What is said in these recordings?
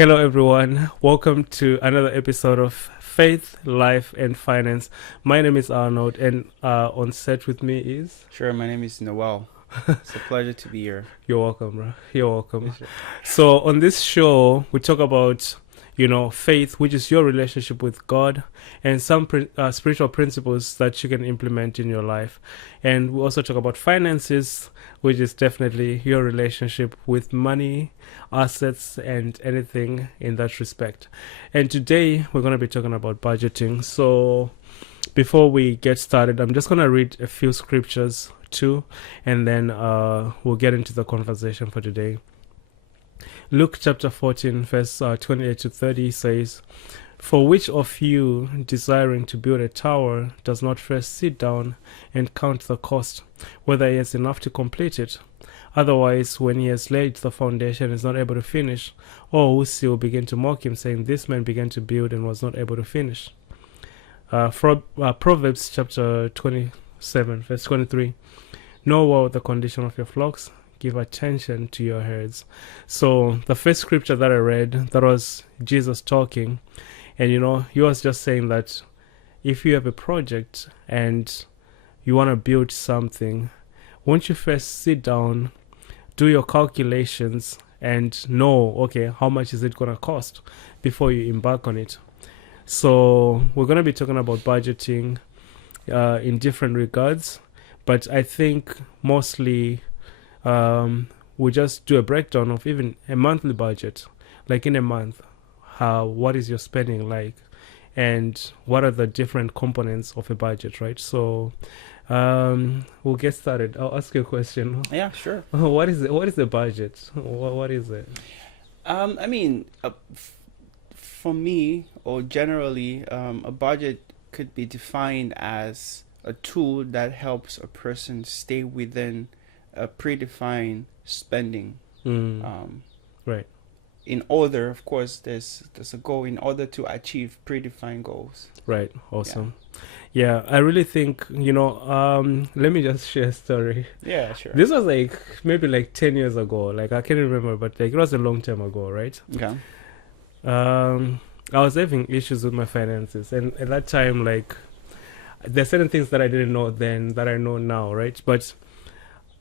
Hello, everyone. Welcome to another episode of Faith, Life, and Finance. My name is Arnold, and on set with me is. Sure, my name is Noel. It's a pleasure to be here. You're welcome, bro. You're welcome. Yes, sir. So, on this show, we talk about, faith, which is your relationship with God, and some spiritual principles that you can implement in your life. And we also talk about finances, which is definitely your relationship with money, assets, and anything in that respect. And today, we're going to be talking about budgeting. So, before we get started, I'm just going to read a few scriptures too, and then we'll get into the conversation for today. Luke chapter 14, verse 28 to 30 says, "For which of you, desiring to build a tower, does not first sit down and count the cost, whether he has enough to complete it? Otherwise, when he has laid the foundation, is not able to finish, or who will begin to mock him, saying, 'This man began to build and was not able to finish.'" Proverbs chapter 27, verse 23, "Know well the condition of your flocks, give attention to your herds." So the first scripture that I read, that was Jesus talking, and he was just saying that if you have a project and you want to build something, won't you first sit down, do your calculations, and know, okay, how much is it going to cost before you embark on it? So we're going to be talking about budgeting in different regards, but I think mostly we'll just do a breakdown of even a monthly budget, like in a month, what is your spending like, and what are the different components of a budget, right? So we'll get started. I'll ask you a question. Yeah, sure. What is the budget? What is it? For me, or generally, a budget could be defined as a tool that helps a person stay within a predefined spending. Right. In order, of course, there's a goal in order to achieve predefined goals. Right. Awesome. Yeah, I really think, let me just share a story. Yeah, sure. This was maybe 10 years ago. I can't remember, but it was a long time ago, right? Okay. I was having issues with my finances, and at that time, there's certain things that I didn't know then that I know now, right? But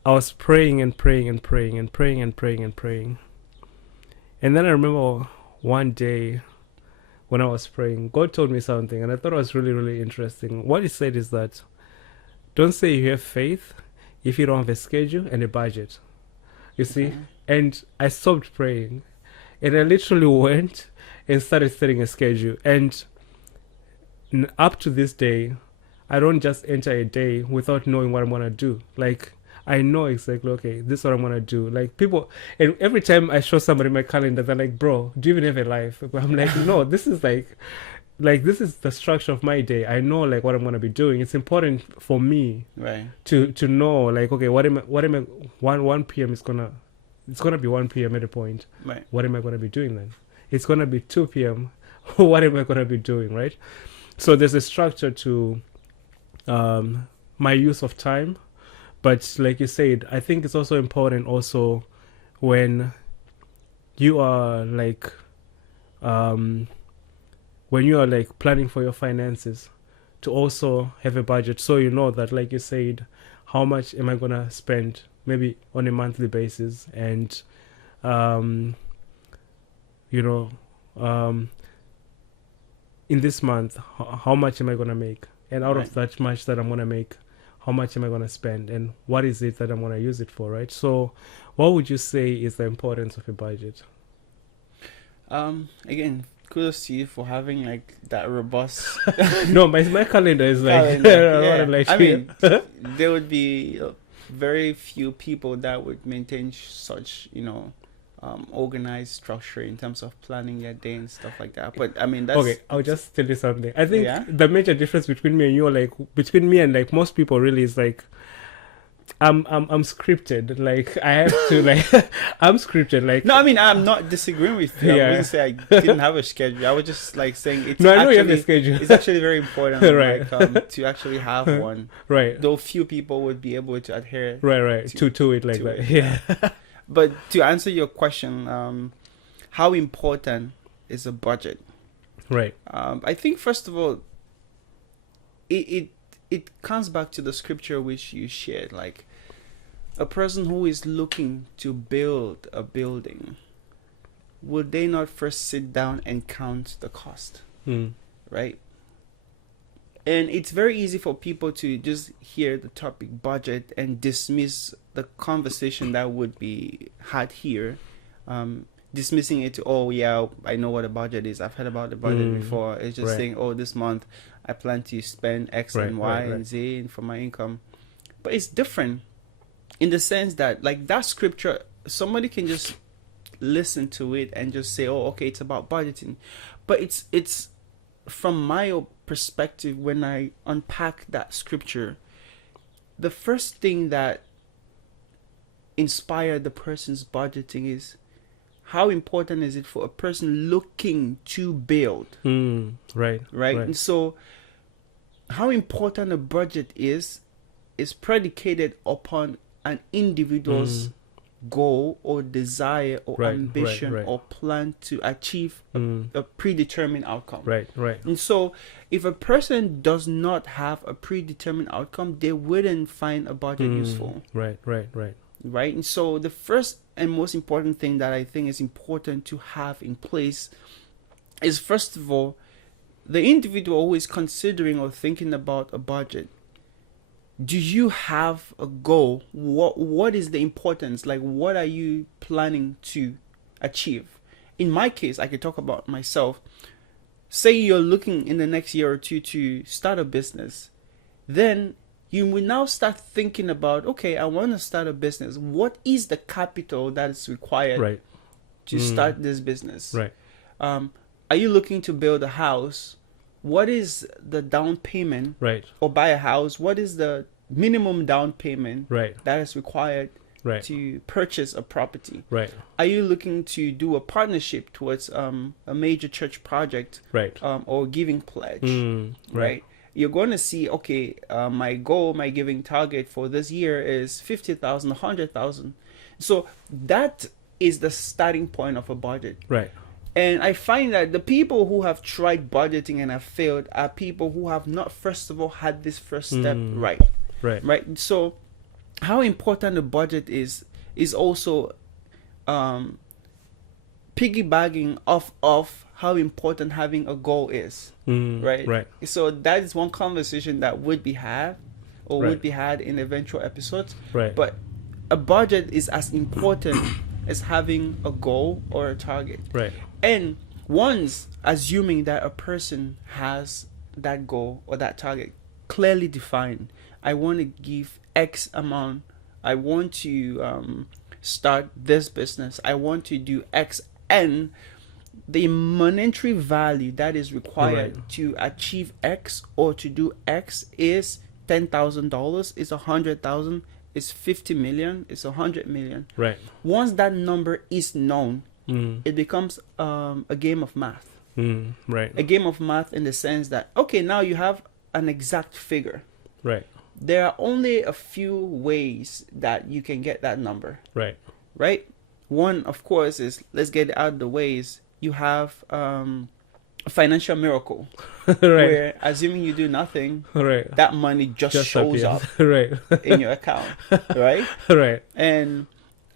I was praying and praying and praying and praying and praying and praying. And then I remember one day when I was praying, God told me something, and I thought it was really, really interesting. What he said is that don't say you have faith if you don't have a schedule and a budget. You see? And I stopped praying, and I literally went and started setting a schedule. And up to this day, I don't just enter a day without knowing what I'm going to do. I know exactly, okay, this is what I'm going to do. People, and every time I show somebody my calendar, they're like, "Bro, do you even have a life?" But I'm like, no, this is this is the structure of my day. I know what I'm going to be doing. It's important for me to know, okay, what am I, 1 p.m. it's going to be 1 p.m. at a point. Right. What am I going to be doing then? It's going to be 2 p.m. What am I going to be doing, right? So there's a structure to my use of time. But like you said, I think it's also important also when you are planning for your finances to also have a budget, so you know that, like you said, how much am I going to spend maybe on a monthly basis, and in this month, how much am I going to make, and out of that much that I'm going to make, how much am I going to spend, and what is it that I'm going to use it for, right? So what would you say is the importance of a budget? Again, kudos to you for having that robust No, my calendar is there would be very few people that would maintain such organized structure in terms of planning their day and stuff like that. But that's okay. I'll just tell you something. I think the major difference between me and you, between me and most people, really is I'm scripted. I have to I'm scripted. No, I'm not disagreeing with you. I wouldn't say I didn't have a schedule. I was just saying it's. No, I know you have a schedule. It's actually very important, right? To actually have one. Right. Though few people would be able to adhere. Right. To it that. It. Yeah. But to answer your question, how important is a budget? Right. I think first of all, it comes back to the scripture which you shared. Like, a person who is looking to build a building, would they not first sit down and count the cost? Mm. Right? And it's very easy for people to just hear the topic budget and dismiss the conversation that would be had here, dismissing it to, oh yeah, I know what a budget is. I've heard about the budget before. It's just saying, oh, this month I plan to spend X and Y and Z for my income. But it's different in the sense that, like, that scripture, somebody can just listen to it and just say, oh, okay, it's about budgeting. But it's from my perspective, when I unpack that scripture, the first thing that inspired the person's budgeting is, how important is it for a person looking to build? Right. And so how important a budget is predicated upon an individual's goal or desire or ambition or plan to achieve a predetermined outcome. Right. And so if a person does not have a predetermined outcome, they wouldn't find a budget useful. Right. And so the first and most important thing that I think is important to have in place is, first of all, the individual who is considering or thinking about a budget. Do you have a goal? What is the importance? Like, what are you planning to achieve? In my case, I could talk about myself. Say you're looking in the next year or two to start a business. Then you will now start thinking about, okay, I want to start a business. What is the capital that is required to start this business? Right. Are you looking to build a house? What is the down payment? Right. Or buy a house? What is the minimum down payment that is required to purchase a property? Right. Are you looking to do a partnership towards a major church project? Or giving pledge? Right. You're going to see, okay, my goal, my giving target for this year is 50,000, 100,000. So that is the starting point of a budget. Right. And I find that the people who have tried budgeting and have failed are people who have not, first of all, had this first step right. So how important a budget is also piggybacking off of how important having a goal is. Right. So that is one conversation that would be had or would be had in eventual episodes. But a budget is as important as having a goal or a target. And once assuming that a person has that goal or that target clearly defined, I want to give X amount, I want to start this business, I want to do X, and the monetary value that is required to achieve X or to do X is $10,000, is 100,000, is 50 million, is 100 million. Once that number is known, it becomes a game of math. A game of math in the sense that, okay, now you have an exact figure. There are only a few ways that you can get that number. One, of course, is, let's get it out of the ways. You have a financial miracle. Where, assuming you do nothing, that money just shows up in your account. And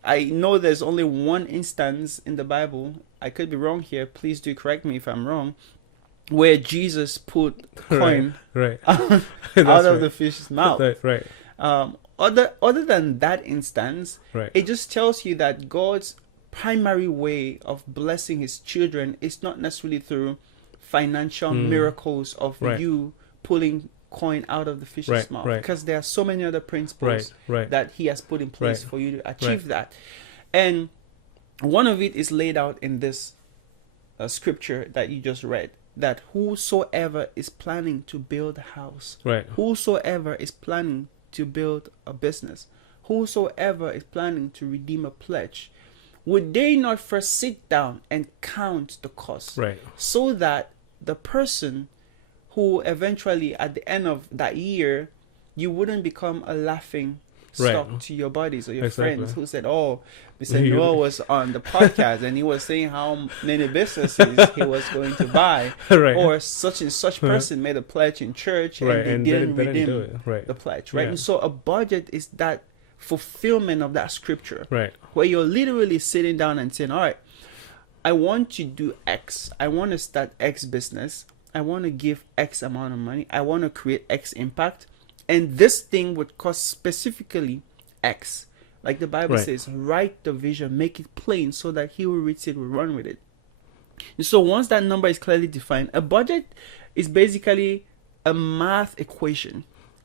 I know there's only one instance in the Bible, I could be wrong here, please do correct me if I'm wrong, where Jesus put coin out of the fish's mouth. Other than that instance, it just tells you that God's primary way of blessing his children is not necessarily through financial miracles of you pulling coin out of the fish's mouth, because there are so many other principles that he has put in place for you to achieve that. And one of it is laid out in this scripture that you just read, that whosoever is planning to build a house, whosoever is planning to build a business, whosoever is planning to redeem a pledge, would they not first sit down and count the cost, so that the person who eventually at the end of that year, you wouldn't become a laughing stuck to your buddies or your Exactly. friends who said, "Oh, Mr. Noah was on the podcast and he was saying how many businesses he was going to buy, Right. or such and such person made a pledge in church and Right. they And didn't they didn't redeem do it. Right. the pledge, right?" Yeah. And so a budget is that fulfillment of that scripture, Right. where you're literally sitting down and saying, "All right, I want to do X. I want to start X business. I want to give X amount of money. I want to create X impact. And this thing would cost specifically X." Like the Bible Right. says, write the vision, make it plain so that he who reads it will run with it. And so once that number is clearly defined, a budget is basically a math equation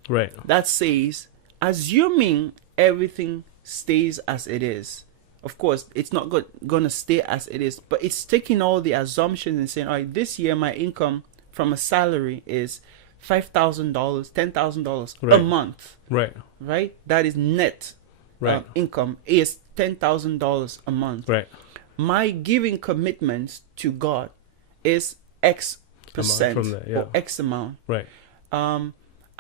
Right. that says, assuming everything stays as it is. Of course, it's not going to stay as it is, but it's taking all the assumptions and saying, all right, this year my income from a salary is $5,000, $10,000 a Right. month, Right. right? That is net Right. income is $10,000 a month. Right. My giving commitment to God is X percent from there, yeah. or X amount. Right.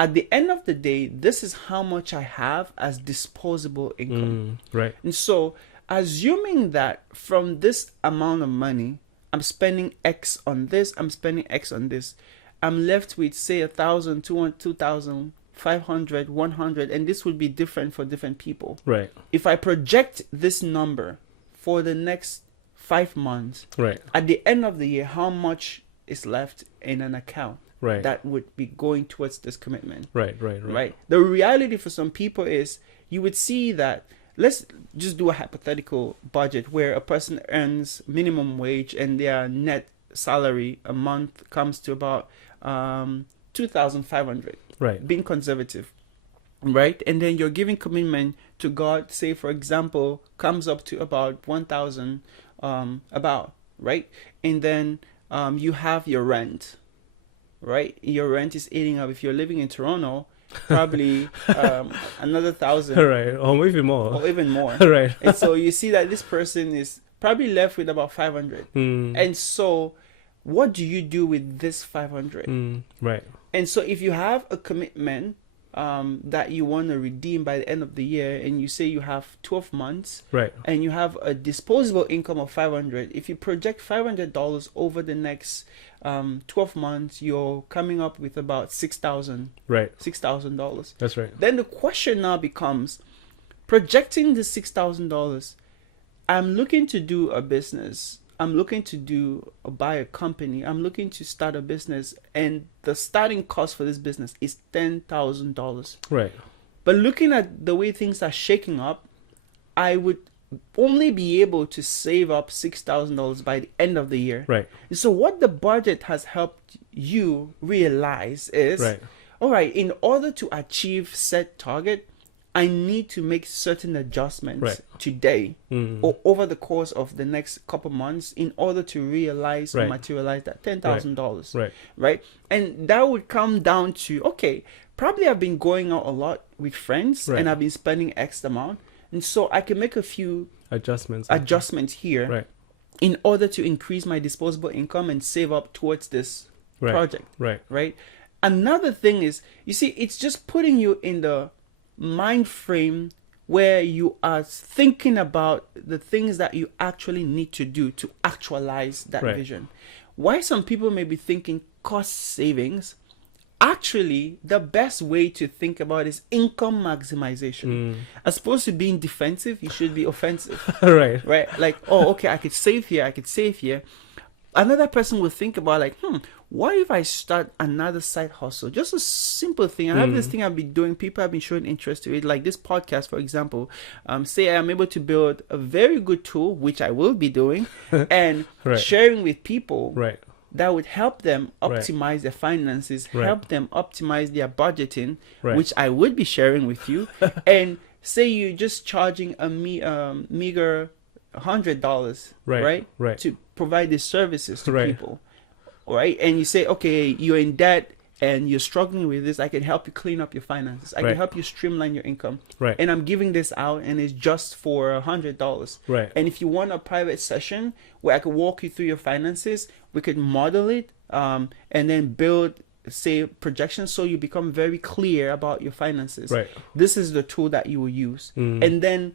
At the end of the day, this is how much I have as disposable income. Right. And so, assuming that from this amount of money, I'm spending X on this, I'm spending X on this, I'm left with, say, 1,000, 200, 2,000, 500, 100, and this would be different for different people. Right. If I project this number for the next 5 months, Right. at the end of the year, how much is left in an account Right. that would be going towards this commitment? Right. Right. Right. Right. The reality for some people is you would see that, let's just do a hypothetical budget where a person earns minimum wage and their net salary a month comes to about 2,500, Right. being conservative, right? And then your giving commitment to God, say for example, comes up to about 1,000, about, right? And then you have your rent, right? Your rent is eating up. If you're living in Toronto, probably another 1,000 Right. Or maybe more. or even more. Right. And so you see that this person is probably left with about 500. And so what do you do with this 500? Right. And so if you have a commitment that you want to redeem by the end of the year, and you say you have 12 months, Right. and you have a disposable income of 500, if you project $500 over the next 12 months, you're coming up with about $6,000. Right. $6,000. That's right. Then the question now becomes, projecting the $6,000, I'm looking to do a business. I'm looking to buy a company. I'm looking to start a business, and the starting cost for this business is $10,000. Right. But looking at the way things are shaking up, I would only be able to save up $6,000 by the end of the year. Right. So what the budget has helped you realize is, Right. all right, in order to achieve set target, I need to make certain adjustments Right. today or over the course of the next couple months in order to realize or Right. materialize that $10,000. Right. Right. And that would come down to, okay, probably I've been going out a lot with friends Right. and I've been spending X amount. And so I can make a few Adjustments. adjustments here Right. in order to increase my disposable income and save up towards this Right. project. Right. Right. Another thing is, you see, it's just putting you in the mind frame where you are thinking about the things that you actually need to do to actualize that Right. vision. Why some people may be thinking cost savings, actually the best way to think about is income maximization. As opposed to being defensive, you should be offensive. Right. Right? Like, oh, okay, I could save here, I could save here. Another person will think about like, what if I start another side hustle? Just a simple thing. I have this thing I've been doing. People have been showing interest to it. Like this podcast, for example. Say I'm able to build a very good tool, which I will be doing, and Right. sharing with people Right. that would help them Right. optimize their finances, Right. help them optimize their budgeting, Right. which I would be sharing with you. And say you're just charging a meager $100, Right. right? Right. To provide these services to Right. people, all right? And you say, okay, you're in debt and you're struggling with this. I can help you clean up your finances. I Right. can help you streamline your income. Right. And I'm giving this out, and it's just for $100. Right. And if you want a private session where I could walk you through your finances, we could model it, and then build say projections, so you become very clear about your finances. Right. This is the tool that you will use. And then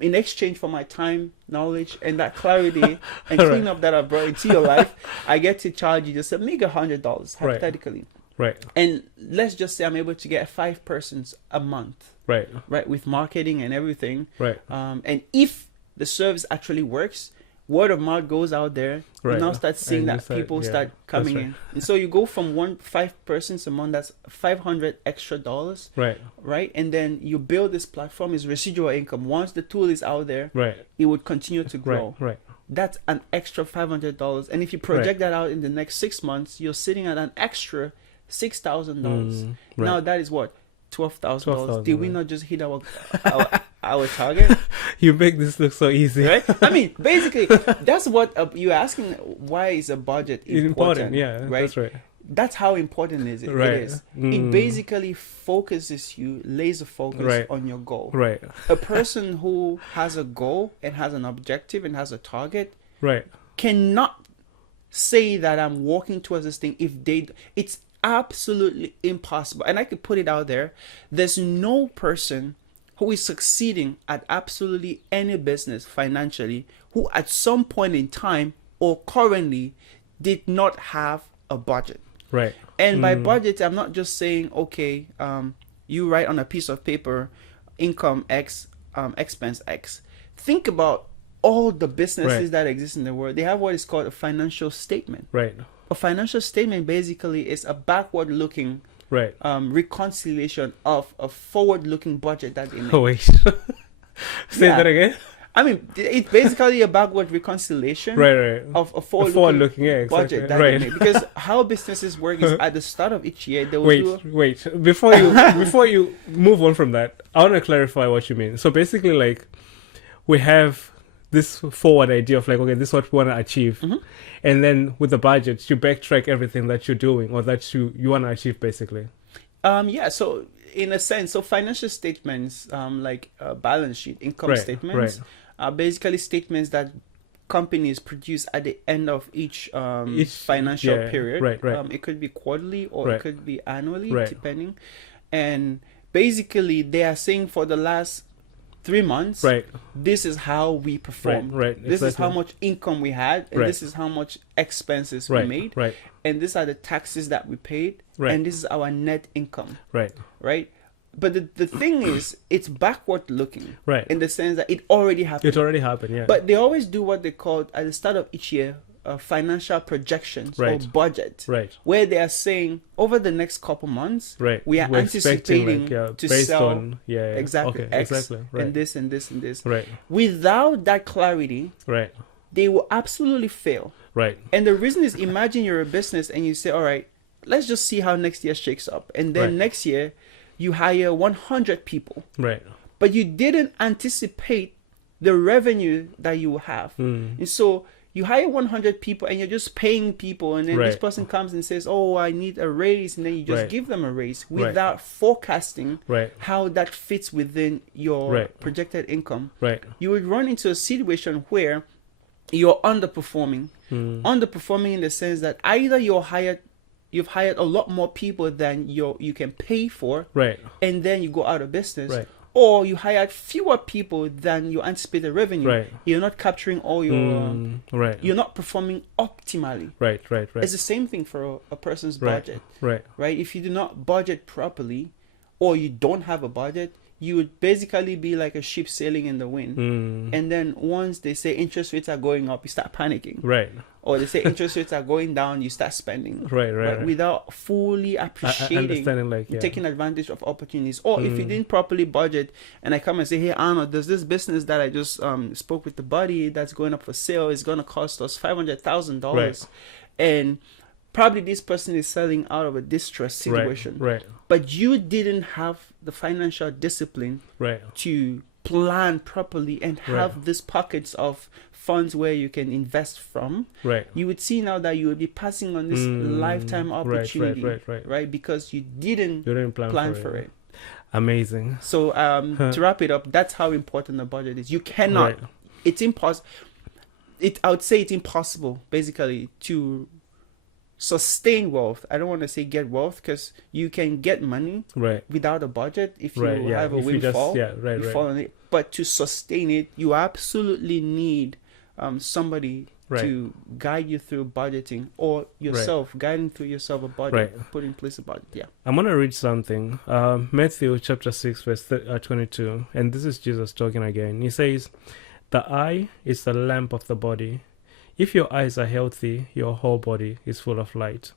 in exchange for my time, knowledge, and that clarity and Right. cleanup that I brought into your life, I get to charge you just a meager $100 hypothetically. Right. And let's just say I'm able to get 5 persons a month, Right. right, with marketing and everything. Right. And if the service actually works, word of mouth goes out there. Right. You now start seeing And you that start- people yeah, start coming that's in. And so you go from 5 persons a month, that's $500 extra, Right. right? And then you build this platform, is residual income. Once the tool is out there, Right. it would continue to grow. Right. Right. That's an extra $500. And if you project that out in the next 6 months, you're sitting at an extra $6,000. Right. Now that is what? $12,000. Did we right. not just hit our target? You make this look so easy. Right? I mean, basically, that's what you're asking. Why is a budget important? Yeah. right? That's right. That's how important is it? Right. It is. It basically focuses you, laser focus Right. on your goal. Right. A person who has a goal and has an objective and has a target Right. cannot say that I'm walking towards this thing if they. It's absolutely impossible. And I could put it out there. There's no person who is succeeding at absolutely any business financially who at some point in time or currently did not have a budget. Right. And by budget, I'm not just saying, okay, you write on a piece of paper income X, expense X. Think about all the businesses Right. that exist in the world. They have what is called a financial statement. Right. A financial statement basically is a backward looking Right. reconciliation of a forward looking budget that they make. Oh wait. Say Yeah. that again. I mean, it's basically a backward reconciliation Right. Right. of a Forward forward looking, yeah, exactly. budget that Right. they make. Because how businesses work is at the start of each year, they will Wait. do... Before you move on from that, I want to clarify what you mean. So basically, like, we have this forward idea of like, okay, this is what we want to achieve, and then with the budget, you backtrack everything that you're doing or that you want to achieve, basically. Yeah, so in a sense, so financial statements, like balance sheet, income Right, statements, right. are basically statements that companies produce at the end of each financial yeah, period. right. It could be quarterly or Right. it could be annually, Right. depending. And basically, they are saying for the last 3 months, Right. this is how we performed. Right. This is how exactly. much income we had, and Right. this is how much expenses we Right. made, Right. and these are the taxes that we paid, Right. and this is our net income, Right. right? But the thing is, it's backward looking, Right. in the sense that it already happened. It already happened. Yeah. But they always do what they call at the start of each year financial projections or Right. budget, right. where they are saying over the next couple months, Right. we are We're expecting, anticipating like, yeah, to based sell on exactly okay, X exactly. Right. and this and this and this. Right. Without that clarity, Right. they will absolutely fail. Right. And the reason is, imagine you're a business and you say, all right, let's just see how next year shakes up. And then Right. next year, you hire 100 people, Right. but you didn't anticipate the revenue that you will have. And so you hire 100 people and you're just paying people. And then this Right. person comes and says, oh, I need a raise. And then you just Right. give them a raise Right. without forecasting Right. how that fits within your Right. projected income. Right. You would run into a situation where you're underperforming. Underperforming in the sense that either you've hired a lot more people than you can pay for, Right. and then you go out of business, Right. or you hired fewer people than you anticipated revenue. Right. You're not capturing all your Right. you're not performing optimally. Right. Right. Right. It's the same thing for a person's Right. budget, Right. right? If you do not budget properly, or you don't have a budget, you would basically be like a ship sailing in the wind. And then once they say interest rates are going up, you start panicking. Right. Or they say interest rates are going down, you start spending. Right. Without fully appreciating, Understanding, like, yeah. taking advantage of opportunities. Or if you didn't properly budget, and I come and say, hey, Arnold, there's this business that I just spoke with the buddy that's going up for sale. It's going to cost us $500,000. Right. And probably this person is selling out of a distress situation. Right. But you didn't have the financial discipline Right. to plan properly and have Right. these pockets of funds where you can invest from. Right. You would see now that you would be passing on this lifetime opportunity, right. Because you didn't You didn't plan for it. Amazing. So to wrap it up, that's how important the budget is. You cannot. Right. It's impossible. I would say it's impossible, basically, to sustain wealth. I don't want to say get wealth, because you can get money Right. without a budget. If you Right. Yeah. have a If you just, windfall, yeah. Right. you Right. fall on it. But to sustain it, you absolutely need somebody Right. to guide you through budgeting, or yourself guiding through yourself a budget, Right. put in place a budget. Yeah. I'm going to read something. Matthew chapter 6, verse 22. And this is Jesus talking again. He says, "The eye is the lamp of the body. If your eyes are healthy, your whole body is full of light.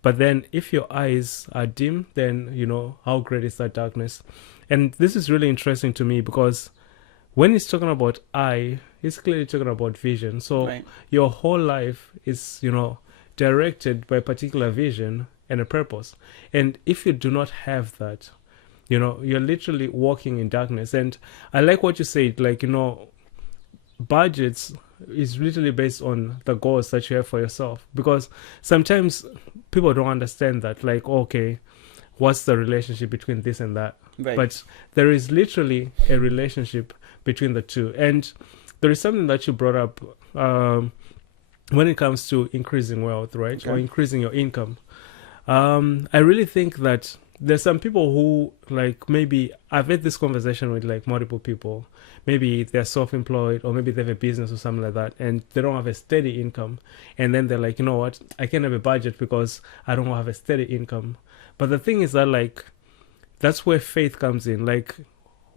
But then if your eyes are dim, then, how great is that darkness?" And this is really interesting to me, because when he's talking about eye, he's clearly talking about vision. So Right. your whole life is, directed by a particular vision and a purpose. And if you do not have that, you're literally walking in darkness. And I like what you said, like, budgets is literally based on the goals that you have for yourself. Because sometimes people don't understand that, like, okay, what's the relationship between this and that? Right. But there is literally a relationship between the two. And there is something that you brought up when it comes to increasing wealth, right? Okay. Or increasing your income. I really think that there's some people who, like, maybe I've had this conversation with like multiple people. Maybe they're self-employed, or maybe they have a business or something like that, and they don't have a steady income. And then they're like, you know what? I can't have a budget because I don't have a steady income. But the thing is that, like, that's where faith comes in. Like,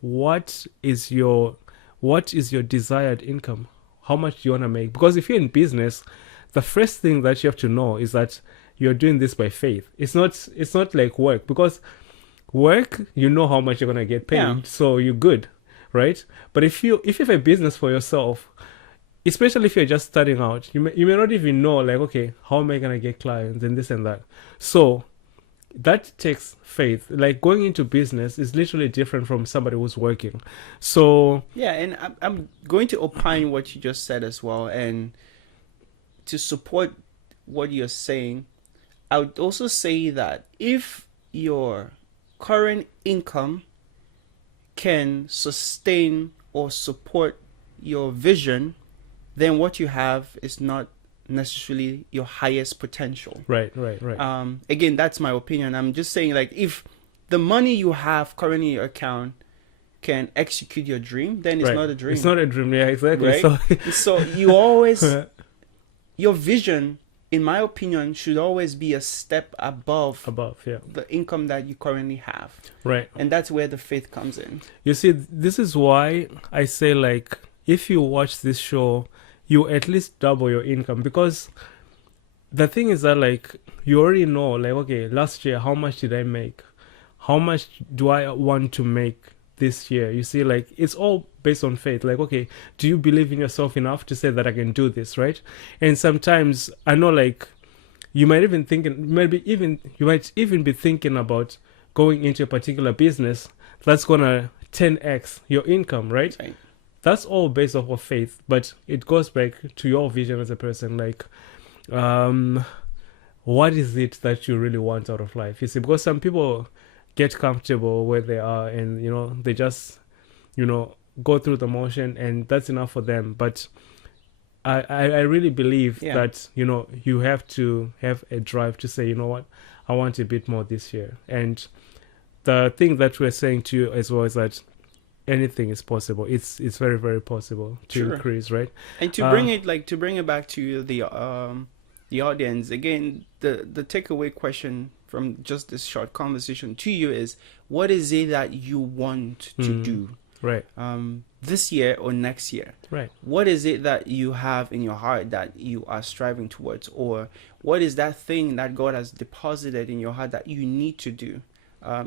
what is your desired income? How much do you want to make? Because if you're in business, the first thing that you have to know is that you're doing this by faith. It's not like work, because work, you know how much you're gonna get paid, Yeah. so you're good, right? But if you have a business for yourself, especially if you're just starting out, you may not even know, like, okay, how am I gonna get clients and this and that. So that takes faith. Like, going into business is literally different from somebody who's working. So Yeah, and I'm going to opine what you just said as well, and to support what you're saying, I would also say that if your current income can sustain or support your vision, then what you have is not necessarily your highest potential. right. Again, that's my opinion. I'm just saying, like, if the money you have currently in your account can execute your dream, then it's Right. not a dream. It's not a dream, yeah, exactly. Right? So So you always, your vision, in my opinion, should always be a step above above, yeah. the income that you currently have. Right. And that's where the faith comes in. You see, this is why I say, like, if you watch this show, you at least double your income. Because the thing is that, like, you already know, like, okay, last year, how much did I make? How much do I want to make this year? You see, like, it's all based on faith. Like, okay, do you believe in yourself enough to say that I can do this, right? And sometimes I know, like, you might even be thinking about going into a particular business that's gonna 10x your income, right? Right. That's all based off of faith, but it goes back to your vision as a person. Like, what is it that you really want out of life? You see, because some people get comfortable where they are, and they just go through the motion, and that's enough for them. But I really believe Yeah. that you have to have a drive to say, you know what, I want a bit more this year. And the thing that we're saying to you as well is that anything is possible. It's very, very possible to Sure. increase, right? And to bring it back to the audience again, the takeaway question from just this short conversation to you is, what is it that you want to do Right, this year or next year? right, What is it that you have in your heart that you are striving towards, or what is that thing that God has deposited in your heart that you need to do?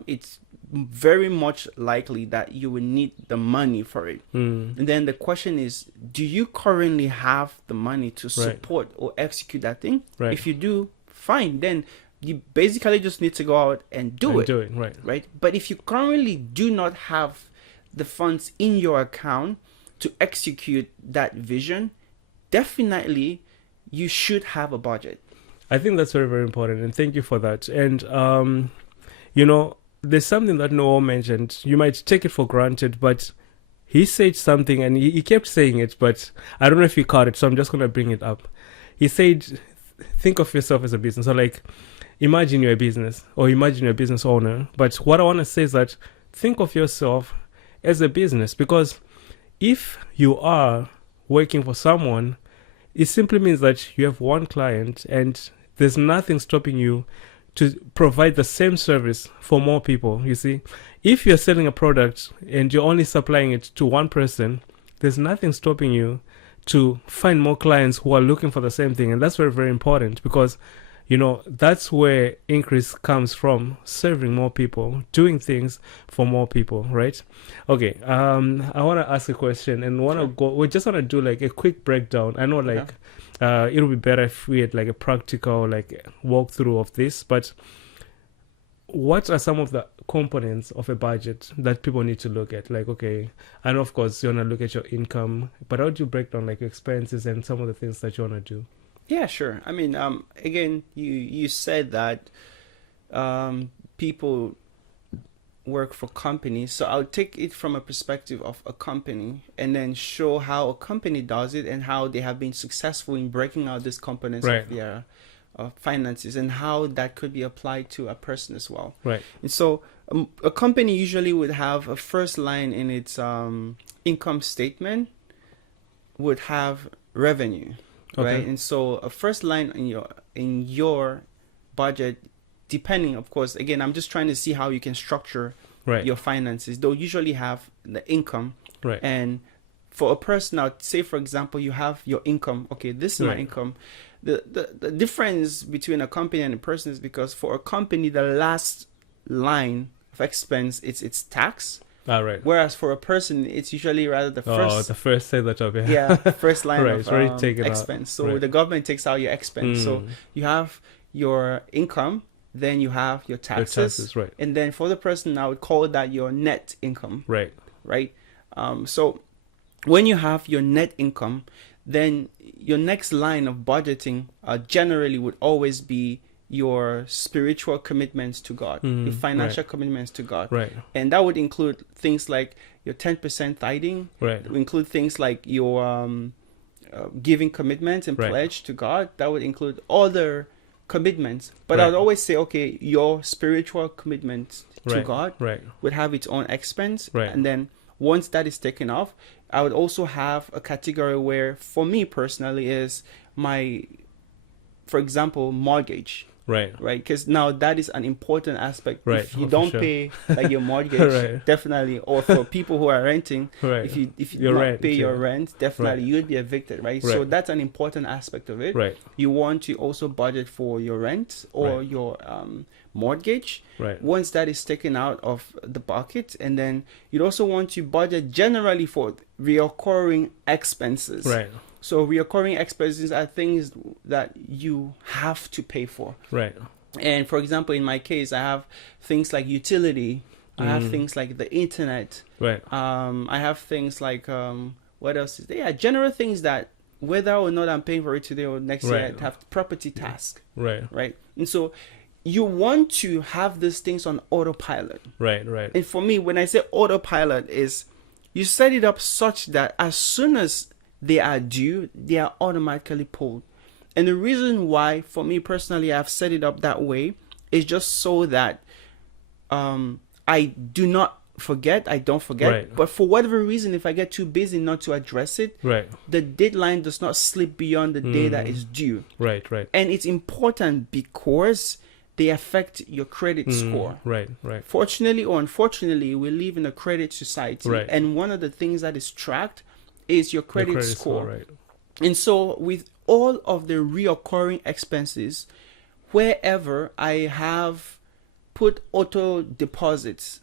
It's very much likely that you will need the money for it. And then the question is, do you currently have the money to support or execute that thing? Right. If you do, fine. Then you basically just need to go out and do it. right. Right? But if you currently do not have the funds in your account to execute that vision, definitely you should have a budget. I think that's very, very important, and thank you for that. And there's something that Noah mentioned. You might take it for granted, but he said something, and he kept saying it, but I don't know if you caught it, so I'm just going to bring it up. He said think of yourself as a business. So like, imagine you're a business, or imagine you're a business owner. But what I want to say is that think of yourself as a business, because if you are working for someone, it simply means that you have one client and there's nothing stopping you to provide the same service for more people. You see, if you're selling a product and you're only supplying it to one person, there's nothing stopping you to find more clients who are looking for the same thing. And that's very, very important, because that's where increase comes from: serving more people, doing things for more people, right? Okay. I want to ask a question, and we just want to do like a quick breakdown. I know like it'll be better if we had like a practical like walkthrough of this, but what are some of the components of a budget that people need to look at? Like, okay, and of course you want to look at your income, but how do you break down like your expenses and some of the things that you want to do? Yeah, sure. I mean, again, you said that people work for companies, so I'll take it from a perspective of a company and then show how a company does it and how they have been successful in breaking out these components Right. of their finances, and how that could be applied to a person as well. Right. And so a company usually would have a first line in its income statement would have revenue. Okay. Right, and so a first line in your budget, depending, of course, again, I'm just trying to see how you can structure Right. your finances. They'll usually have the income, Right. and for a person, now, say for example, you have your income. Okay, this is my Right. income. The difference between a company and a person is because for a company, the last line of expense it's tax. All right. Whereas for a person, it's usually rather the Oh, first. the first say that up. Yeah, first line Right, of it's already taken out. expense. So Right. the government takes out your expense. So Mm. you have your income, then you have your Your taxes, right. and then for the person, I would call that your net income, Right. right? So when you have your net income, then your next line of budgeting generally would always be your spiritual commitments to God, your financial commitments to God. Right. And that would include things like your 10% tithing. Right. It would include things like your giving commitments and Right. pledge to God. That would include other commitments. But I Right. would always say, okay, your spiritual commitment to Right. God Right. would have its own expense. Right. And then once that is taken off, I would also have a category where, for me personally, is my, for example, mortgage. Right. Right, because now that is an important aspect. Right. If you Oh, for don't sure. pay like your mortgage, Right. definitely, or for people who are renting, Right. if you Your not rent, pay your yeah. rent, definitely Right. you would be evicted, right? So Right. that's an important aspect of it. Right. You want to also budget for your rent or Right. your mortgage. Right. Once that is taken out of the bucket, and then you'd also want to budget generally for reoccurring expenses. Right. So reoccurring expenses are things that you have to pay for. Right. And for example, in my case, I have things like utility. I have things like the internet. Right. I have things like what else is there? Yeah, general things that whether or not I'm paying for it today or next year, Right. I have property task, Right. right? And so you want to have these things on autopilot. Right. Right. And for me, when I say autopilot, is you set it up such that as soon as they are due, they are automatically pulled. And the reason why, for me personally, I've set it up that way is just so that I do not forget. I don't forget. Right. But for whatever reason, if I get too busy not to address it, Right. the deadline does not slip beyond the day that is due. Right. Right. And it's important because they affect your credit score. Right. Right. Fortunately or unfortunately, we live in a credit society. Right. And one of the things that is tracked is your credit, Your score. Right. And so with all of the reoccurring expenses, wherever I have put auto deposits,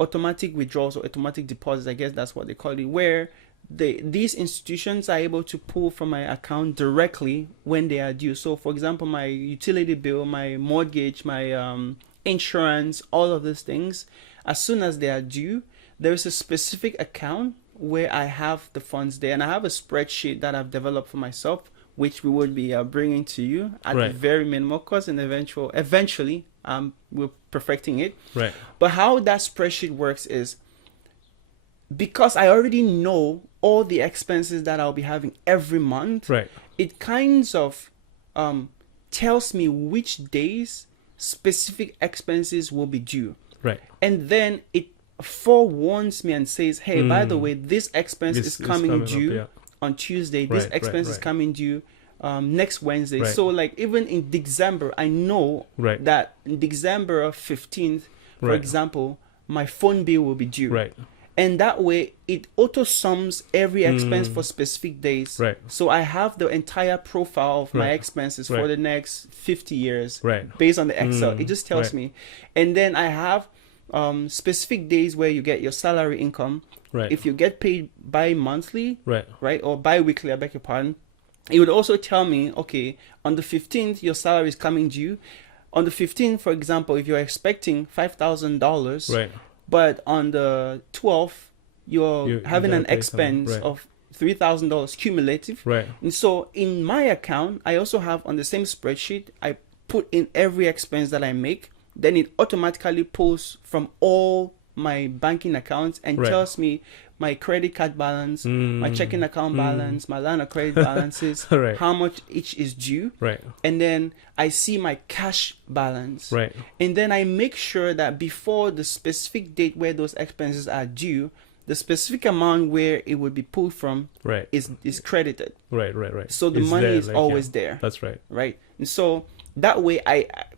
automatic withdrawals or automatic deposits, I guess that's what they call it, where these institutions are able to pull from my account directly when they are due. So for example, my utility bill, my mortgage, my insurance, all of these things, as soon as they are due, there is a specific account where I have the funds there, and I have a spreadsheet that I've developed for myself, which we would be bringing to you at Right. the very minimal cost, and eventually we're perfecting it. Right. But how that spreadsheet works is because I already know all the expenses that I'll be having every month. Right. It kinds of tells me which days specific expenses will be due. Right. And then it forewarns me and says, hey, by the way, this expense This is coming due up, on Tuesday. This Right, expense right, is right. coming due next Wednesday. Right. So like even in December, I know Right. that in December 15th, for Right. example, my phone bill will be due. Right. And that way it auto sums every expense for specific days. Right. So I have the entire profile of my Right. expenses for Right. the next 50 years Right. based on the Excel. It just tells Right. me. And then I have specific days where you get your salary income. Right. If you get paid bi-monthly, Right. right, or bi-weekly, I beg your pardon, it would also tell me, okay, on the 15th, your salary is coming due. On the 15th, for example, if you're expecting $5,000, Right. but on the 12th, you're You having gotta an pay expense something. Right. of $3,000 cumulative. Right. And so in my account, I also have on the same spreadsheet, I put in every expense that I make. Then it automatically pulls from all my banking accounts and Right. tells me my credit card balance, my checking account balance, my line of credit balances, Right. how much each is due. Right. And then I see my cash balance. Right. And then I make sure that before the specific date where those expenses are due, the specific amount where it would be pulled from Right. is credited. Right. Right. Right. So the It's money there, is like, always yeah. there, That's right. right? And so that way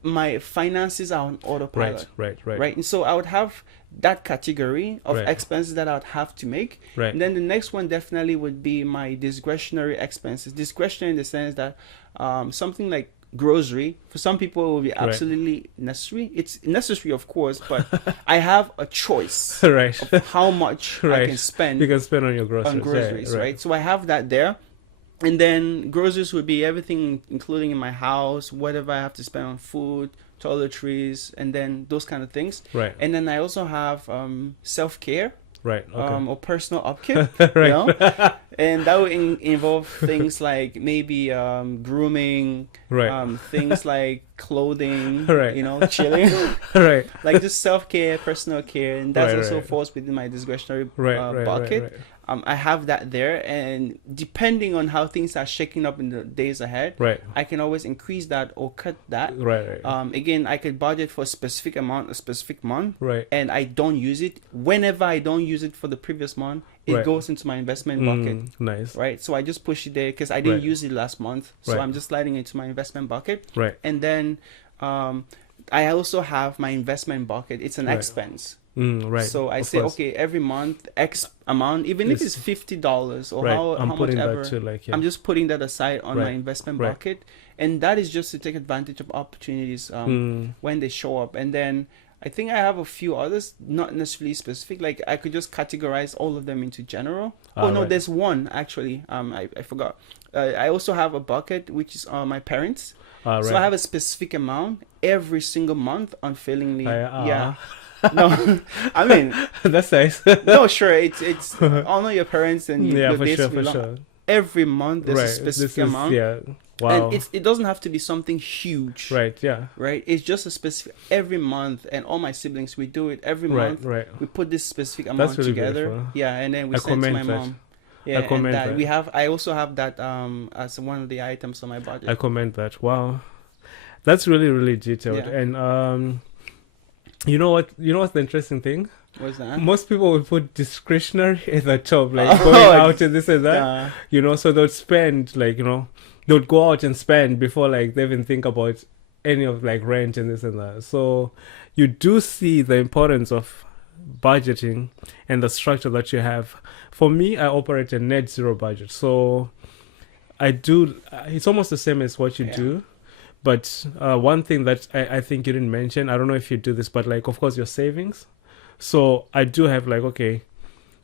my finances are on autopilot. Right. Right. Right. And so I would have that category of Right. expenses that I would have to make. Right. And then the next one definitely would be my discretionary expenses. Discretionary in the sense that something like grocery, for some people it will be absolutely necessary. It's necessary, of course, but I have a choice Right. of how much I Right. can spend You can spend on your groceries. on groceries, Yeah, right? So I have that there. And then groceries would be everything, including in my house, whatever I have to spend on food, toiletries, and then those kind of things. Right. And then I also have self-care Right. Okay. or personal upkeep, Right. you know? And that would involve things like maybe grooming, Right. things like clothing, Right. you know, chilling, Right. like just self-care, personal care, and that Right, also right. falls within my discretionary Right. bucket. Right. I have that there, and depending on how things are shaking up in the days ahead, Right. I can always increase that or cut that. Right. Right. Again, I could budget for a specific amount, a specific month, Right. and I don't use it. Whenever I don't use it for the previous month, it Right. goes into my investment bucket. Nice. Right, so I just push it there because I didn't Right. use it last month, so Right. I'm just sliding it into my investment bucket. Right. And then I also have my investment bucket. It's an Right. expense. Right. So I Of say, course. okay, every month X amount, even if Yes. it's $50 or Right. how I'm much putting ever, that too. Like. Yeah. I'm just putting that aside on my Right. investment Right. bucket, and that is just to take advantage of opportunities when they show up. And then I think I have a few others, not necessarily specific. Like I could just categorize all of them into general. Oh no, Right. there's one actually. I forgot. I also have a bucket which is my parents. Right. So I have a specific amount every single month unfailingly. Yeah. Ah. No, I mean, That's nice. no, sure. It's honor your parents and Yeah, your for dates sure, for belong. sure. Every month there's a Right. specific This is amount, yeah. Wow. and it doesn't have to be something huge, Right. Yeah. right? It's just a specific every month, and all my siblings we do it every Right. month. Right. We put this specific amount really together, beautiful. yeah, and then we I send to my commend that. mom. Yeah, and commend that that. we have. I also have that as one of the items on my budget. I comment that. Wow. That's really, really detailed. Yeah. And you know what? You know what's the interesting thing? What's that? Most people will put discretionary at the top, like Oh, going out and this and that. Yeah. You know, so they'll spend like they'll go out and spend before like they even think about any of like rent and this and that. So you do see the importance of budgeting and the structure that you have. For me, I operate a net zero budget, so I do. It's almost the same as what you Yeah. do. But one thing that I think you didn't mention, I don't know if you do this, but like, of course, your savings. So I do have like, okay,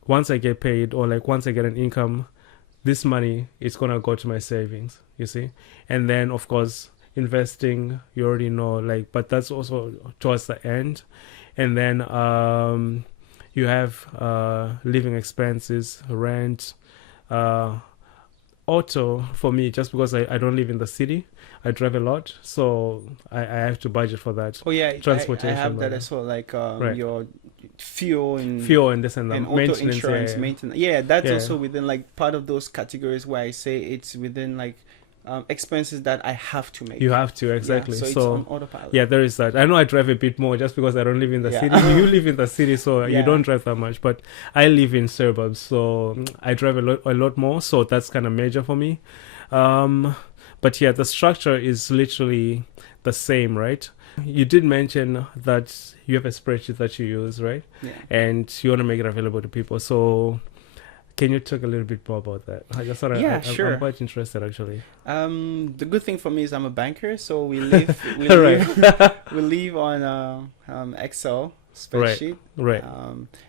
once I get paid or like once I get an income, this money is going to go to my savings, you see? And then, of course, investing, you already know, like, but that's also towards the end. And then you have living expenses, rent, auto for me, just because I don't live in the city. I drive a lot, so I have to budget for that. Oh yeah, Transportation, I have that money. as well. Like Right. your fuel and This and that. and auto Maintenance, insurance, yeah. maintenance. Yeah, that's Yeah. also within like part of those categories where I say it's within like expenses that I have to make. You have to, exactly. Yeah, so it's on autopilot. Yeah, there is that. I know I drive a bit more just because I don't live in the Yeah. city. You live in the city, so Yeah. you don't drive that much. But I live in suburbs, so I drive a lot more. So that's kind of major for me. But yeah, the structure is literally the same, right? You did mention that you have a spreadsheet that you use, right? Yeah. And you want to make it available to people. So can you talk a little bit more about that? I just thought Sure. I'm quite interested, actually. The good thing for me is I'm a banker, so we live Right. we live on Excel spreadsheet. Right.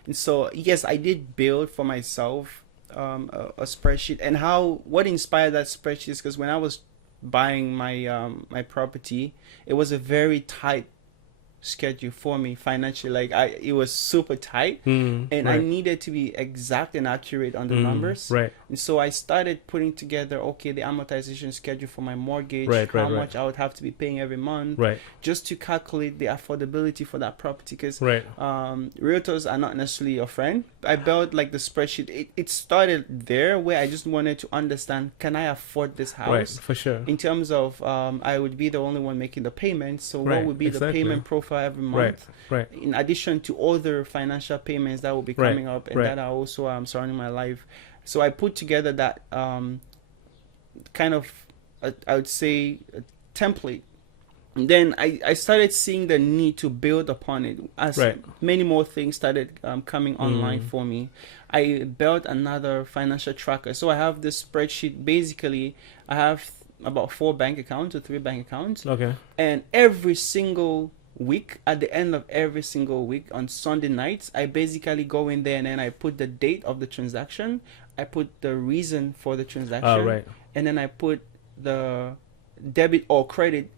And so yes, I did build for myself a spreadsheet. And what inspired that spreadsheet is because when I was buying my property, it was a very tight schedule for me financially. Like it was super tight, and I right. needed to be exact and accurate on the numbers. Right. And so I started putting together, okay, the amortization schedule for my mortgage, Right, how much I would have to be paying every month, Right. just to calculate the affordability for that property. Because Right. realtors are not necessarily your friend. I built like the spreadsheet. It started there where I just wanted to understand, can I afford this house? Right. For sure. In terms of, I would be the only one making the payments. So Right, what would be the exactly. payment profile every Right. month? Right. In addition to other financial payments that will be Right, coming up and right. that are also surrounding my life. So I put together that kind of, I would say, a template. And then I started seeing the need to build upon it as Right. many more things started coming online for me. I built another financial tracker. So I have this spreadsheet. Basically, I have about 4 bank accounts or 3 bank accounts. Okay. And every single week, at the end of every single week on Sunday nights, I basically go in there and then I put the date of the transaction, I put the reason for the transaction, Right. and then I put the debit or credit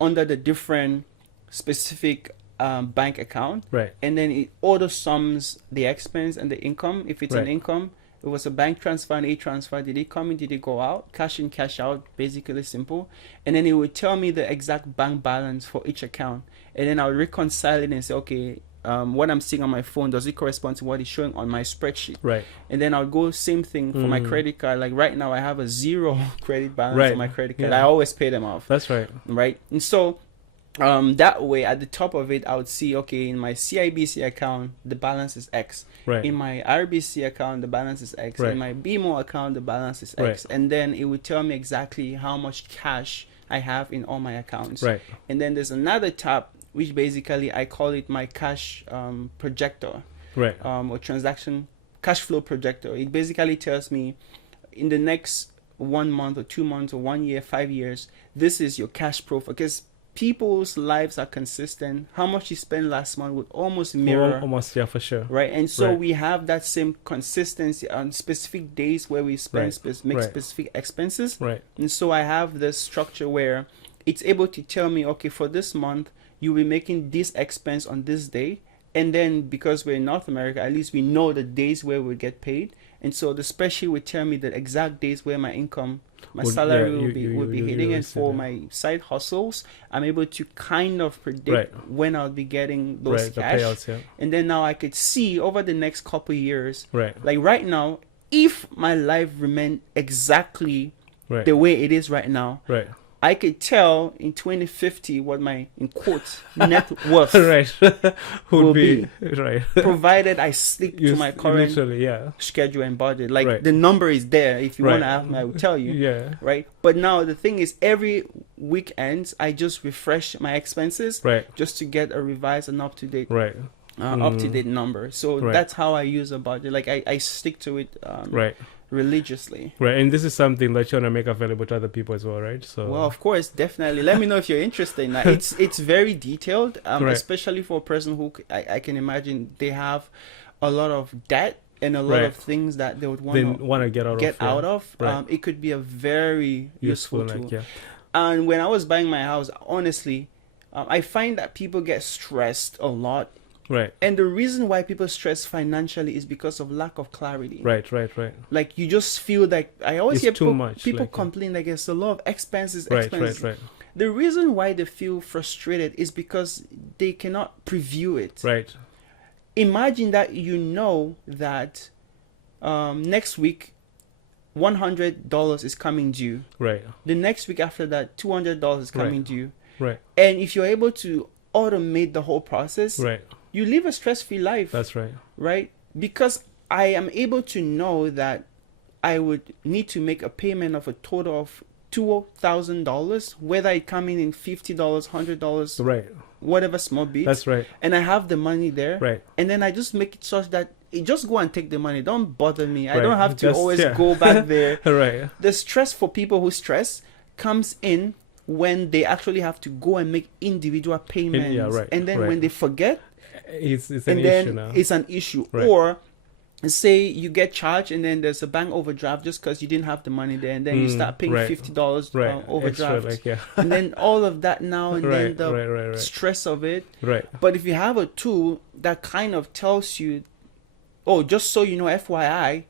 under the different specific bank account, Right. and then it auto sums the expense and the income. If it's an Right. income, it was a bank transfer and a transfer. Did it come in? Did it go out? Cash in, cash out. Basically simple. And then it would tell me the exact bank balance for each account. And then I'll reconcile it and say, okay, what I'm seeing on my phone, does it correspond to what is showing on my spreadsheet? Right. And then I'll go same thing for my credit card. Like right now, I have a 0 credit balance Right. on my credit card. Yeah. I always pay them off. That's right. Right. And so that way, at the top of it, I would see, okay, in my CIBC account, the balance is X. Right. In my RBC account, the balance is X. Right. In my BMO account, the balance is X. Right. And then it would tell me exactly how much cash I have in all my accounts. Right. And then there's another tab, which basically I call it my cash projector, Right. or transaction cash flow projector. It basically tells me in the next 1 month or 2 months or 1 year, 5 years, this is your cash profile. Because people's lives are consistent. How much you spent last month would almost mirror, Almost, yeah, for sure. right? And so Right. we have that same consistency on specific days where we spend Right. make Right. specific expenses. Right. And so I have this structure where it's able to tell me, okay, for this month, you'll be making this expense on this day. And then because we're in North America, at least we know the days where we get paid. And so the spreadsheet would tell me the exact days where my income, my salary will be hitting. And for my side hustles, I'm able to kind of predict when I'll be getting those Right. The cash. payouts, yeah. And then now I could see over the next couple years, Right. like right now, if my life remained exactly Right. the way it is right now, Right. I could tell in 2050 what my, in quotes, net worth Right. will Would be be. right. provided I stick to my current Literally, yeah. schedule and budget. Like Right. the number is there. If you Right. want to ask me, I will tell you. Yeah. Right. But now the thing is, every weekend I just refresh my expenses Right. just to get a revised and up to date Right. number. So Right. that's how I use a budget. Like I stick to it Right. religiously. Right. And this is something that you want to make available to other people as well, right? So. Well, of course, definitely. Let me know if you're interested in that. It's very detailed, Right. especially for a person who I can imagine they have a lot of debt and a lot Right. of things that they would They want to want to get out get of. out of. Right. It could be a very useful tool. Like, yeah. And when I was buying my house, honestly, I find that people get stressed a lot. Right. And the reason why people stress financially is because of lack of clarity. Right. Right. Right. Like you just feel like I always It's hear too people, much, people like, complain like it's a lot of expenses. Right. Right. Right. The reason why they feel frustrated is because they cannot preview it. Right. Imagine that you know that next week $100 is coming due. Right. The next week after that, $200 is coming due. Right. And if you're able to automate the whole process, Right. you live a stress-free life. That's right. Right? Because I am able to know that I would need to make a payment of a total of $2,000, whether it coming in $50, $100, Right. whatever small bit. That's right. And I have the money there. Right. And then I just make it such that it just go and take the money. Don't bother me. I Right. don't have to Just- always yeah. go back there. Right. The stress for people who stress comes in when they actually have to go and make individual payments. Yeah, right, And then right. when they forget, It's an and issue then now. it's an issue. Right. Or say you get charged and then there's a bank overdraft just because you didn't have the money there, and then you start paying right. $50 Right. overdraft. Extra, like, yeah. And then all of that now, and then Right. the Right. stress of it. Right. But if you have a tool that kind of tells you, oh, just so you know, FYI,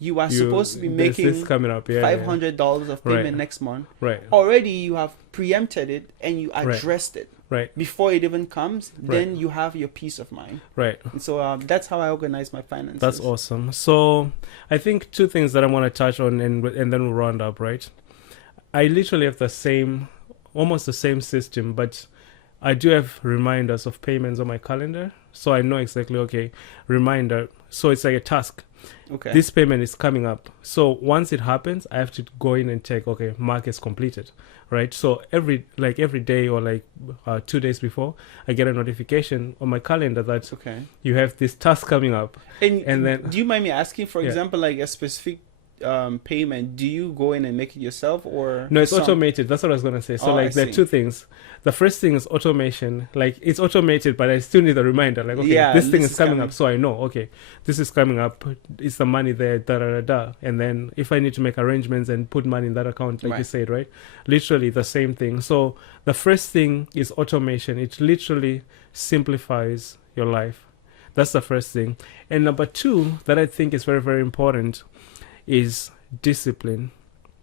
you are supposed to be there's making this coming up. Yeah. $500 of payment Right. next month. Right. Already you have preempted it and you Right. addressed it Right. before it even comes. Then Right. you have your peace of mind. Right. And so that's how I organize my finances. That's awesome. So I think two things that I want to touch on, and then we'll round up, right? I literally have almost the same system, but I do have reminders of payments on my calendar. So I know exactly, okay, reminder. So it's like a task. Okay. This payment is coming up. So once it happens, I have to go in and check, okay, mark is completed, right? So every day or 2 days before, I get a notification on my calendar that okay. you have this task coming up. And then- do you mind me asking, for Yeah. example, like a specific payment? Do you go in and make it yourself, or No, it's some- automated. That's what I was gonna say. So Oh, I there are see. two things. The first thing is automation. Like it's automated, but I still need a reminder. Like, okay, Yeah, this thing this is is coming coming. up, so I know. Okay, this is coming up. Is the money there? Da da da da. And then if I need to make arrangements and put money in that account, like you Right. said, right? Literally the same thing. So the first thing is automation. It literally simplifies your life. That's the first thing. And number two, that I think is very very important, is discipline.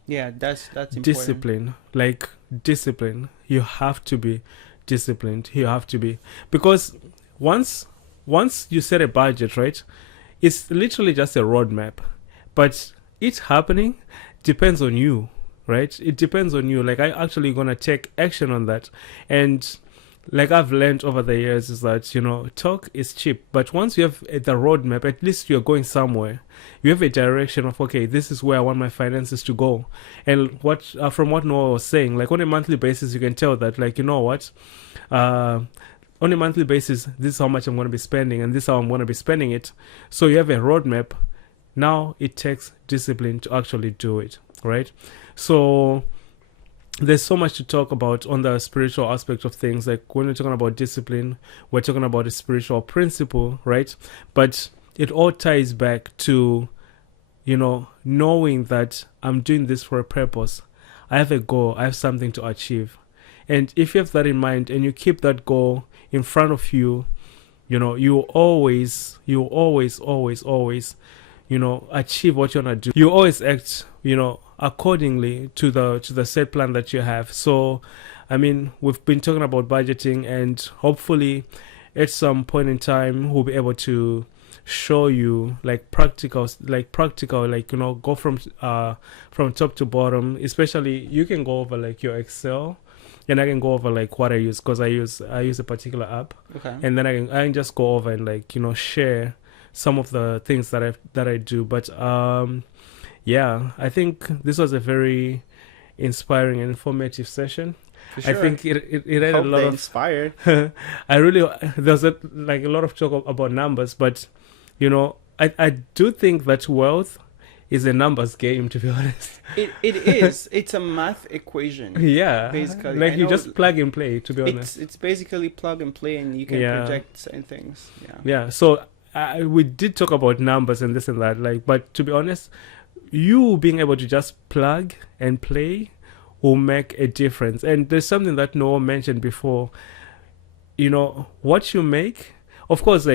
Yeah, that's important. Discipline. Like discipline. You have to be disciplined. You have to be, because once you set a budget, right, it's literally just a roadmap, but it's happening depends on you, right? It depends on you. Like I actually gonna take action on that. And like I've learned over the years is that, talk is cheap, but once you have the roadmap, at least you're going somewhere. You have a direction of, okay, this is where I want my finances to go. And from what Noah was saying, like on a monthly basis, you can tell that, like, you know what, on a monthly basis, this is how much I'm going to be spending, and this is how I'm going to be spending it. So you have a roadmap. Now it takes discipline to actually do it, right? So there's so much to talk about on the spiritual aspect of things. Like when we're talking about discipline, we're talking about a spiritual principle, right? But it all ties back to, knowing that I'm doing this for a purpose. I have a goal. I have something to achieve. And if you have that in mind and you keep that goal in front of you, you always, achieve what you want to do. You always act, accordingly to the set plan that you have. So, I mean, we've been talking about budgeting, and hopefully at some point in time, we'll be able to show you practical, go from top to bottom. Especially you can go over your Excel, and I can go over what I use, because I use a particular app. Okay. And then I can just go over and share some of the things that I do. But yeah, I think this was a very inspiring and informative session. For sure. I think it had Hope a lot they're of inspired. there's a lot of talk about numbers, but I do think that wealth is a numbers game, to be honest. It is. It's a math equation. Yeah, Basically, like I you know just plug and play, to be honest. It's basically plug and play, and you can Yeah. project certain things. Yeah. Yeah, so we did talk about numbers and this and that, but to be honest, you being able to just plug and play will make a difference. And there's something that Noah mentioned before. What you make, of course,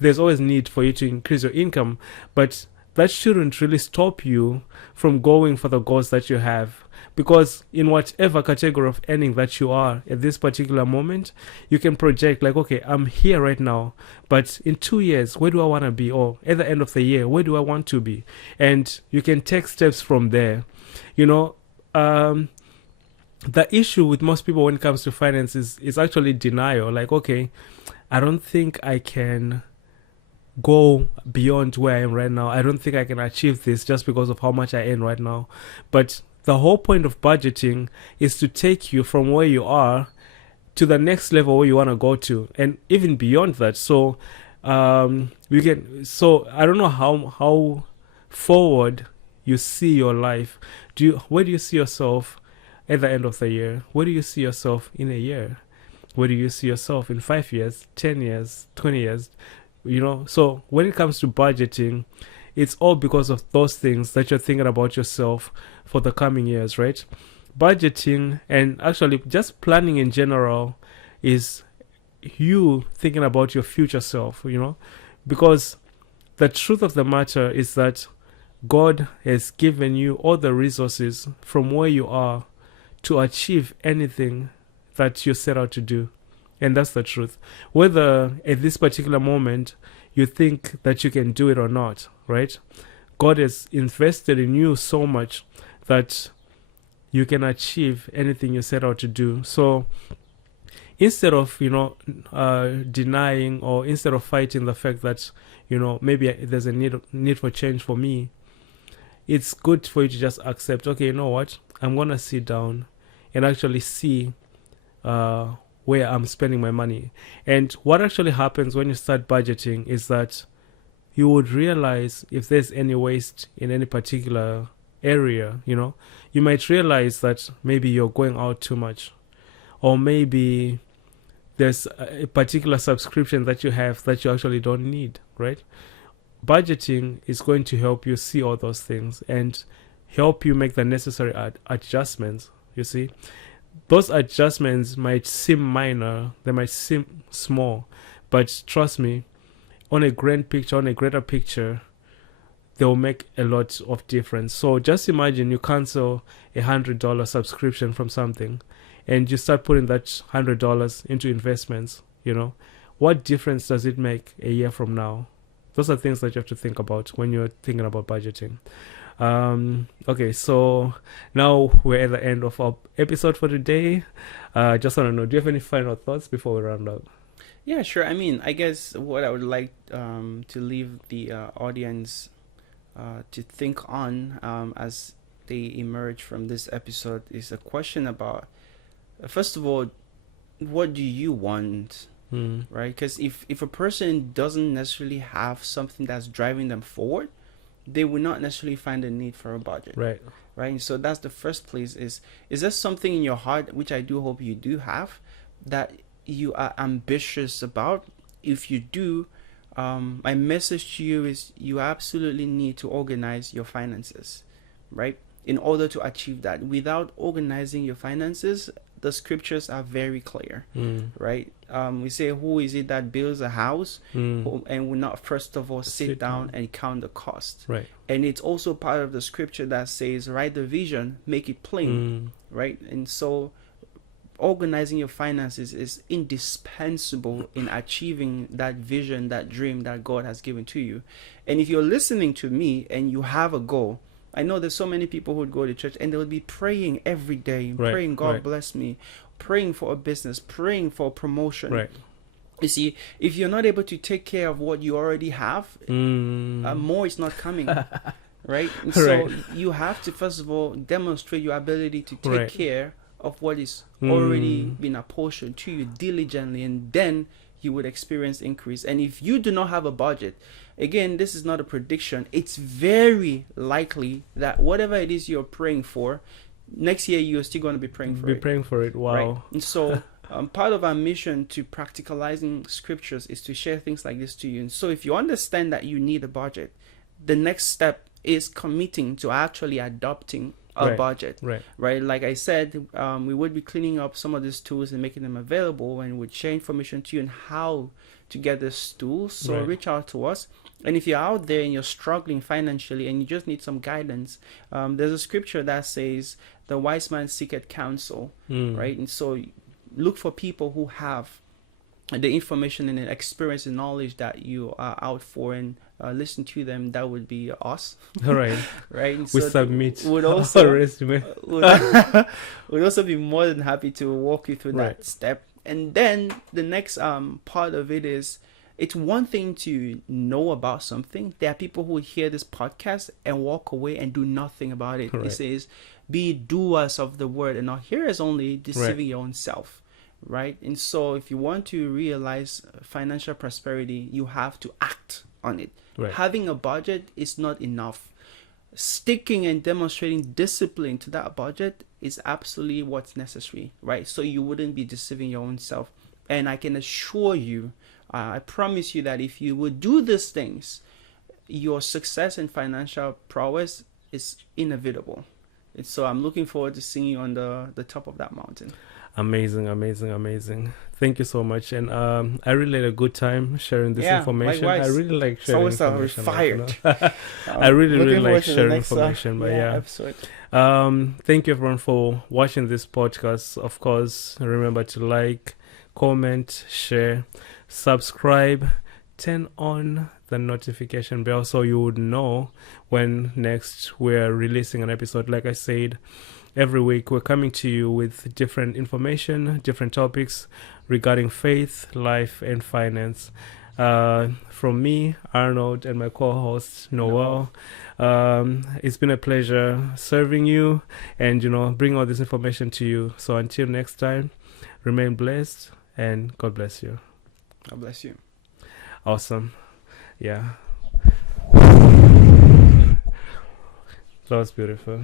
there's always need for you to increase your income, but that shouldn't really stop you from going for the goals that you have. Because in whatever category of earning that you are at this particular moment, you can project like, okay, I'm here right now, but in 2 years, where do I want to be? Or at the end of the year, where do I want to be? And you can take steps from there. You know, the issue with most people when it comes to finance is actually denial. Like, okay, I don't think I can go beyond where I am right now. I don't think I can achieve this just because of how much I earn right now. But the whole point of budgeting is to take you from where you are to the next level where you want to go to, and even beyond that. So we can. So I don't know how forward you see your life. Where do you see yourself at the end of the year? Where do you see yourself in a year? Where do you see yourself in 5 years, 10 years, 20 years? You know, so when it comes to budgeting, it's all because of those things that you're thinking about yourself for the coming years, right? Budgeting and actually just planning in general is you thinking about your future self, you know, because the truth of the matter is that God has given you all the resources from where you are to achieve anything that you set out to do. And that's the truth. Whether at this particular moment you think that you can do it or not, right? God has invested in you so much that you can achieve anything you set out to do. So instead of, denying, or instead of fighting the fact that, maybe there's a need for change for me, it's good for you to just accept, okay, you know what? I'm going to sit down and actually see where I'm spending my money. And what actually happens when you start budgeting is that you would realize if there's any waste in any particular area. You might realize that maybe you're going out too much, or maybe there's a particular subscription that you have that you actually don't need, right? Budgeting is going to help you see all those things and help you make the necessary adjustments. You see, those adjustments might seem minor, they might seem small, but trust me, on a greater picture, they'll make a lot of difference. So just imagine you cancel $100 subscription from something and you start putting that $100 into investments. What difference does it make a year from now? Those are things that you have to think about when you're thinking about budgeting. Okay, so now we're at the end of our episode for today. Just want to know, do you have any final thoughts before we round up? Yeah, sure. I mean, I guess what I would like to leave the audience to think on as they emerge from this episode is a question about, first of all, what do you want? Right? Because if a person doesn't necessarily have something that's driving them forward, they will not necessarily find a need for a budget. Right. And so that's the first place. Is there something in your heart, which I do hope you do have, that you are ambitious about? If you do, my message to you is you absolutely need to organize your finances, right? In order to achieve that. Without organizing your finances, the scriptures are very clear, right? We say, who is it that builds a house and will not first of all sit down and count the cost? Right. And it's also part of the scripture that says, write the vision, make it plain, right? And so organizing your finances is indispensable in achieving that vision, that dream that God has given to you. And if you're listening to me and you have a goal, I know there's so many people who would go to church and they would be praying every day, praying, God bless me, praying for a business, praying for a promotion. Right. You see, if you're not able to take care of what you already have, more is not coming. Right? And so you have to, first of all, demonstrate your ability to take care of what is already been apportioned to you diligently, and then you would experience increase. And if you do not have a budget, again, this is not a prediction, it's very likely that whatever it is you're praying for, next year you're still going to be praying for it. Wow. Right? And so part of our mission to practicalizing scriptures is to share things like this to you. And so if you understand that you need a budget, the next step is committing to actually adopting a Right. budget, Right. right? Like I said, we would be cleaning up some of these tools and making them available, and would share information to you on how to get this tools. So Right. reach out to us. And if you're out there and you're struggling financially and you just need some guidance, there's a scripture that says, "The wise man seeketh counsel," right? And so look for people who have the information and the experience and knowledge that you are out for, and listen to them. That would be us, All right. right? And We so submit would our also resume. would also be more than happy to walk you through Right. that step. And then the next part of it is, it's one thing to know about something. There are people who hear this podcast and walk away and do nothing about it. Right. It says, "Be doers of the word and not hearers only, deceiving Right. your own self." Right? And so if you want to realize financial prosperity, you have to act on it. Right. Having a budget is not enough. Sticking and demonstrating discipline to that budget is absolutely what's necessary, right? So you wouldn't be deceiving your own self. And I can assure you, I promise you that if you would do these things, your success and financial prowess is inevitable. And so I'm looking forward to seeing you on the top of that mountain. Amazing, amazing, amazing. Thank you so much. And I really had a good time sharing this Yeah, information. likewise. I really like It's sharing always information. fired. I really, Looking really forward like to the sharing next, information. But yeah. episode. Thank you everyone for watching this podcast. Of course, remember to like, comment, share, subscribe, turn on the notification bell so you would know when next we're releasing an episode. Like I said, every week we're coming to you with different information, different topics regarding faith, life, and finance. From me, Arnold, and my co-host Noel. It's been a pleasure serving you and bring all this information to you. So until next time, remain blessed and God bless you. God bless you. Awesome. Yeah. That was beautiful.